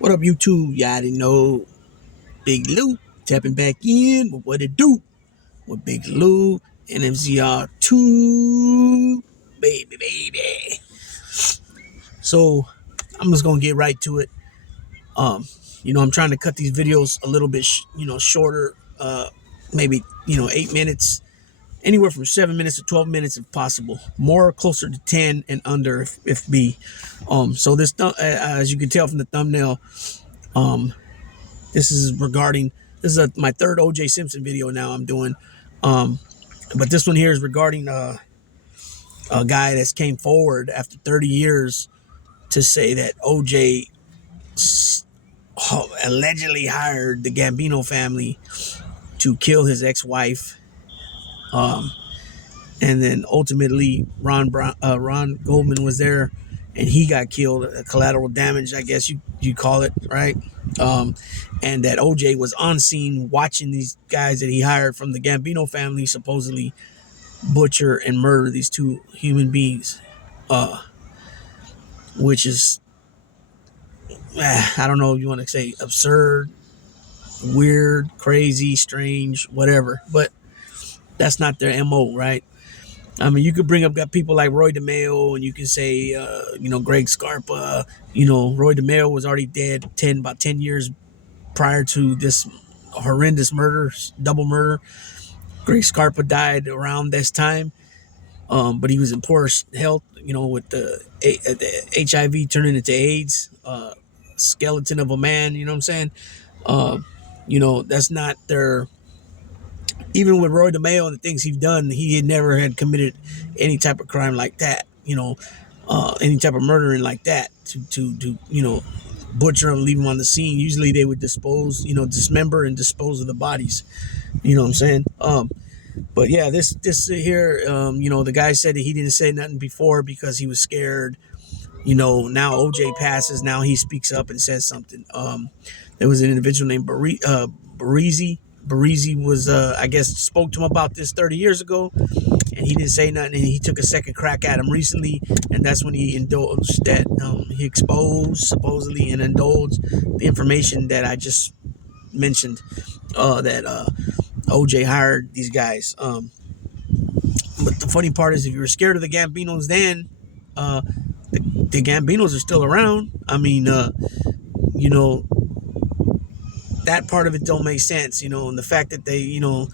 What up, YouTube? Y'all already know Big Lou tapping back in with what it do with Big Lou and MCR2, baby. So I'm just gonna get right to it. Um, I'm trying to cut these videos a little bit, shorter. Maybe 8 minutes, anywhere from 7 minutes to 12 minutes if possible. More closer to 10 and under if be. So this, as you can tell from the thumbnail, this is my third OJ Simpson video now I'm doing. But this one here is regarding a guy that's came forward after 30 years to say that OJ allegedly hired the Gambino family to kill his ex-wife. And then ultimately Ron Goldman was there and he got killed, collateral damage, I guess you call it, right? And that OJ was on scene watching these guys that he hired from the Gambino family supposedly butcher and murder these two human beings, which is, I don't know if you want to say absurd, weird, crazy, strange, whatever, but that's not their MO, right? I mean, you could bring up people like Roy DeMeo, and you can say, Greg Scarpa. Roy DeMeo was already dead about 10 years prior to this horrendous murder, double murder. Greg Scarpa died around this time, but he was in poor health, with the HIV turning into AIDS, skeleton of a man, you know what I'm saying? That's not their... Even with Roy DeMeo and the things he's done, he had committed any type of crime like that, any type of murdering like that to butcher and leave them on the scene. Usually they would dismember and dispose of the bodies. You know what I'm saying? But yeah, this here, the guy said that he didn't say nothing before because he was scared. Now OJ passes. Now he speaks up and says something. There was an individual named Barisi. Barisi was, I guess, spoke to him about this 30 years ago, and he didn't say nothing. And he took a second crack at him recently, and that's when he indulged that he exposed supposedly and indulged the information that I just mentioned, that OJ hired these guys. But the funny part is, if you were scared of the Gambinos then, the Gambinos are still around. I mean, that part of it don't make sense, and the fact that they, if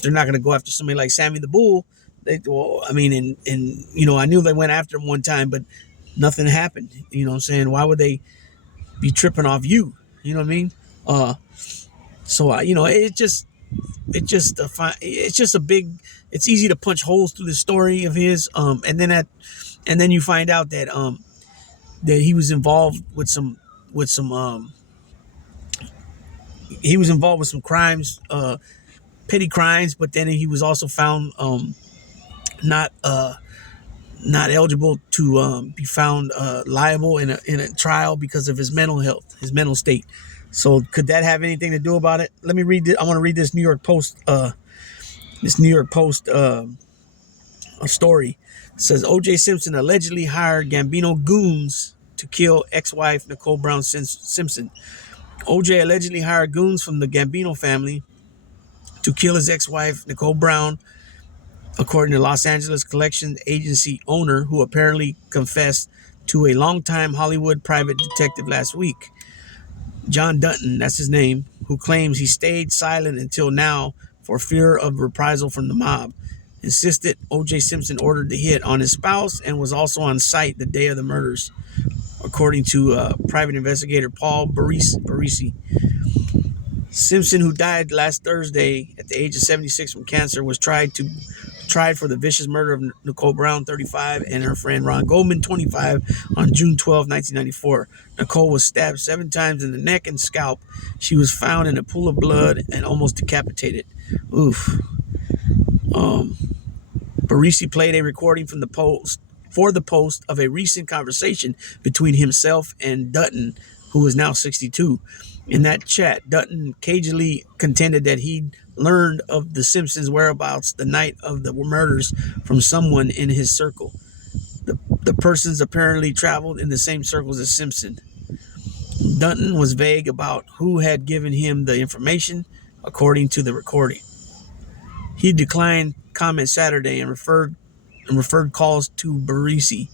they're not going to go after somebody like Sammy the Bull, I knew they went after him one time, but nothing happened. You know what I'm saying? Why would they be tripping off you? You know what I mean? It's easy to punch holes through the story of his, and then you find out that that he was involved with some crimes, petty crimes, but then he was also found not eligible to be found liable in a trial because of his mental health, his mental state. So could that have anything to do about it? Let me read it. I want to read this New York Post story. It says OJ Simpson allegedly hired Gambino goons to kill ex-wife Nicole Brown Simpson. OJ allegedly hired goons from the Gambino family to kill his ex-wife, Nicole Brown, according to Los Angeles collection agency owner, who apparently confessed to a longtime Hollywood private detective last week. John Dunton, that's his name, who claims he stayed silent until now for fear of reprisal from the mob, insisted OJ Simpson ordered the hit on his spouse and was also on site the day of the murders, according to private investigator Paul Barisi. Simpson, who died last Thursday at the age of 76 from cancer, was tried for the vicious murder of Nicole Brown, 35, and her friend Ron Goldman, 25, on June 12, 1994. Nicole was stabbed 7 times in the neck and scalp. She was found in a pool of blood and almost decapitated. Oof. Barisi played a recording for the Post of a recent conversation between himself and Dunton, who is now 62. In that chat, Dunton cagily contended that he'd learned of the Simpsons' whereabouts the night of the murders from someone in his circle. The persons apparently traveled in the same circles as Simpson. Dunton was vague about who had given him the information, according to the recording. He declined comment Saturday and referred calls to Barisi.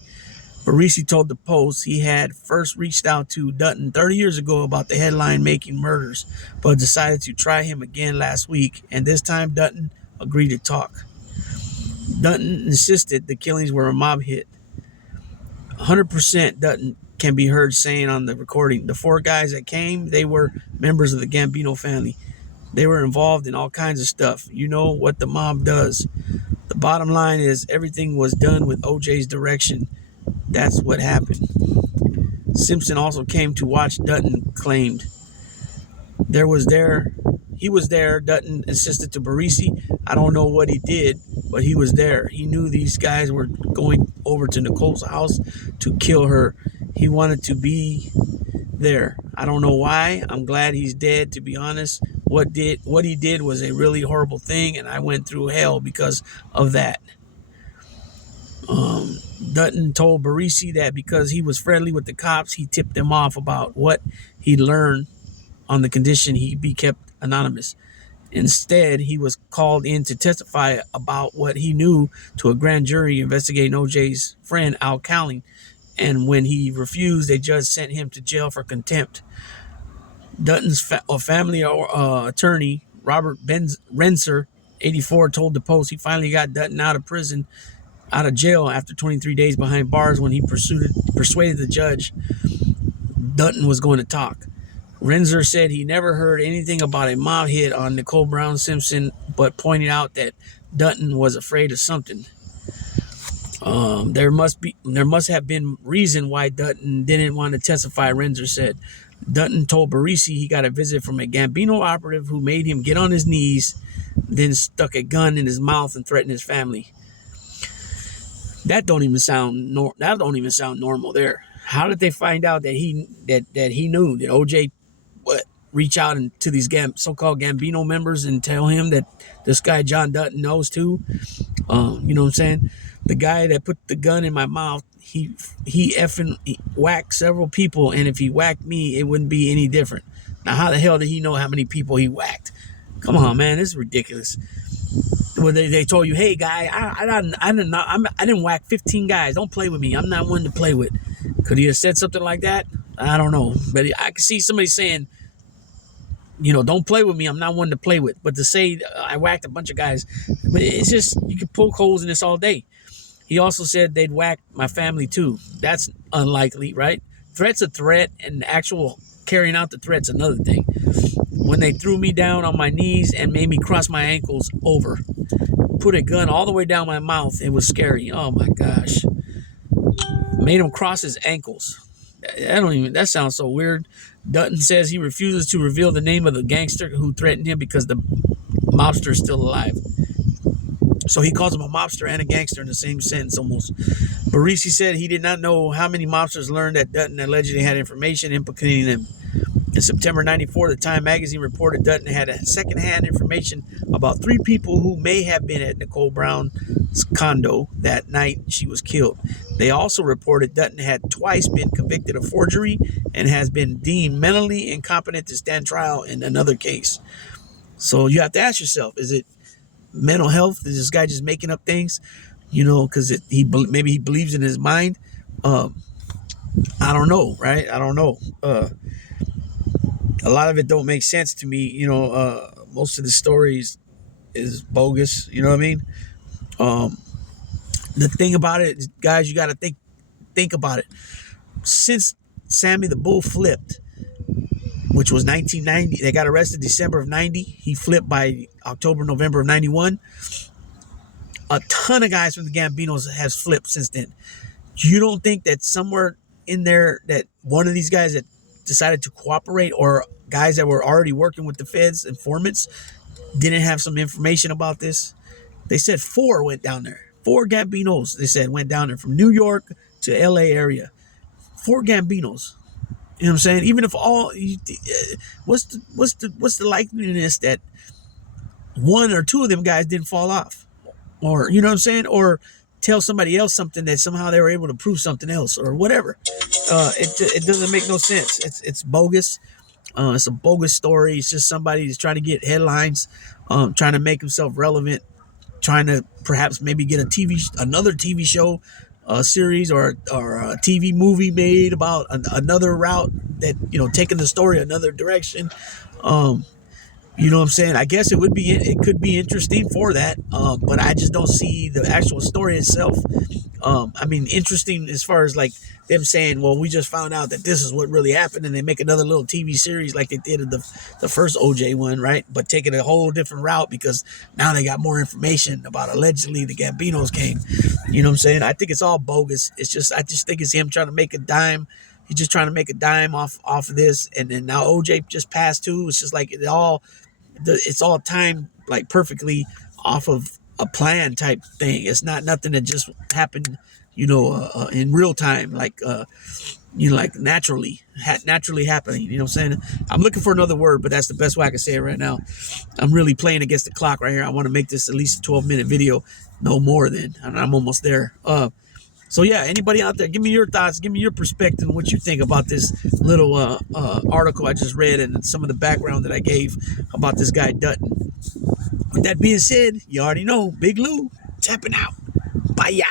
Barisi told the Post he had first reached out to Dunton 30 years ago about the headline-making murders, but decided to try him again last week, and this time Dunton agreed to talk. Dunton insisted the killings were a mob hit. 100% Dunton can be heard saying on the recording, the 4 guys that came, they were members of the Gambino family. They were involved in all kinds of stuff. You know what the mob does. The bottom line is everything was done with OJ's direction. That's what happened. Simpson also came to watch, Dunton claimed. He was there, Dunton insisted to Barisi. I don't know what he did, but he was there. He knew these guys were going over to Nicole's house to kill her. He wanted to be there. I don't know why. I'm glad he's dead, to be honest. What he did was a really horrible thing, and I went through hell because of that. Dunton told Barisi that because he was friendly with the cops, he tipped them off about what he learned on the condition he be kept anonymous. Instead, he was called in to testify about what he knew to a grand jury investigating OJ's friend Al Cowling, and when he refused, a judge sent him to jail for contempt. Dunton's family attorney, Robert Renser, 84, told the Post he finally got Dunton out of jail after 23 days behind bars when he persuaded the judge Dunton was going to talk. Renser said he never heard anything about a mob hit on Nicole Brown Simpson, but pointed out that Dunton was afraid of something. There must have been reason why Dunton didn't want to testify, Renser said. Dunton told Barisi he got a visit from a Gambino operative who made him get on his knees, then stuck a gun in his mouth and threatened his family. That don't even sound normal there. How did they find out that he knew that OJ reach out to these so-called Gambino members and tell him that this guy John Dunton knows too? You know what I'm saying? The guy that put the gun in my mouth, he whacked several people, and if he whacked me, it wouldn't be any different. Now, how the hell did he know how many people he whacked? Come on, man, this is ridiculous. Well, they told you, hey, guy, I didn't whack 15 guys. Don't play with me. I'm not one to play with. Could he have said something like that? I don't know. But I could see somebody saying, don't play with me. I'm not one to play with. But to say I whacked a bunch of guys, but it's just, you can poke holes in this all day. He also said they'd whack my family too. That's unlikely, right? Threat's a threat, and actual carrying out the threat's another thing. When they threw me down on my knees and made me cross my ankles over, put a gun all the way down my mouth, it was scary. Oh my gosh. Made him cross his ankles. That sounds so weird. Dunton says he refuses to reveal the name of the gangster who threatened him because the mobster is still alive. So he calls him a mobster and a gangster in the same sentence almost. Barisi said he did not know how many mobsters learned that Dunton allegedly had information implicating them. In September 94, the Time magazine reported Dunton had a secondhand information about 3 people who may have been at Nicole Brown's condo that night she was killed. They also reported Dunton had twice been convicted of forgery and has been deemed mentally incompetent to stand trial in another case. So you have to ask yourself, is it mental health? Is this guy just making up things? Because maybe he believes in his mind. I don't know, right? I don't know. A lot of it don't make sense to me. Most of the stories is bogus. You know what I mean? The thing about it, guys, you got to think about it. Since Sammy the Bull flipped, which was 1990, they got arrested December of 90. He flipped by November of 91. A ton of guys from the Gambinos has flipped since then. You don't think that somewhere in there that one of these guys that decided to cooperate, or guys that were already working with the feds, informants, didn't have some information about this? They said 4 went down there. 4 Gambinos, they said, went down there from New York to LA area. 4 Gambinos. You know what I'm saying? Even if what's the likeliness that 1 or 2 of them guys didn't fall off? Or, you know what I'm saying? Or tell somebody else something that somehow they were able to prove something else or whatever. it doesn't make no sense. It's bogus. It's a bogus story. It's just somebody that's trying to get headlines, trying to make himself relevant, trying to perhaps maybe get another TV show, series, or a TV movie made about another route that, taking the story another direction. Um, you know what I'm saying? I guess it could be interesting for that, but I just don't see the actual story itself. I mean, interesting as far as like them saying, well, we just found out that this is what really happened, and they make another little TV series like they did in the first OJ one, right? But taking a whole different route because now they got more information about allegedly the Gambinos came. You know what I'm saying? I think it's all bogus. I just think it's him trying to make a dime. He's just trying to make a dime off of this, and then now OJ just passed too. It's just like it's all timed like perfectly off of a plan type thing. It's not nothing that just happened, in real time, like like naturally happening. You know what I'm saying? I'm looking for another word, but that's the best way I can say it right now. I'm really playing against the clock right here. I want to make this at least a 12-minute video, no more than. I'm almost there. So yeah, anybody out there, give me your thoughts, give me your perspective on what you think about this little article I just read and some of the background that I gave about this guy Dunton. With that being said, you already know, Big Lou tapping out. Bye.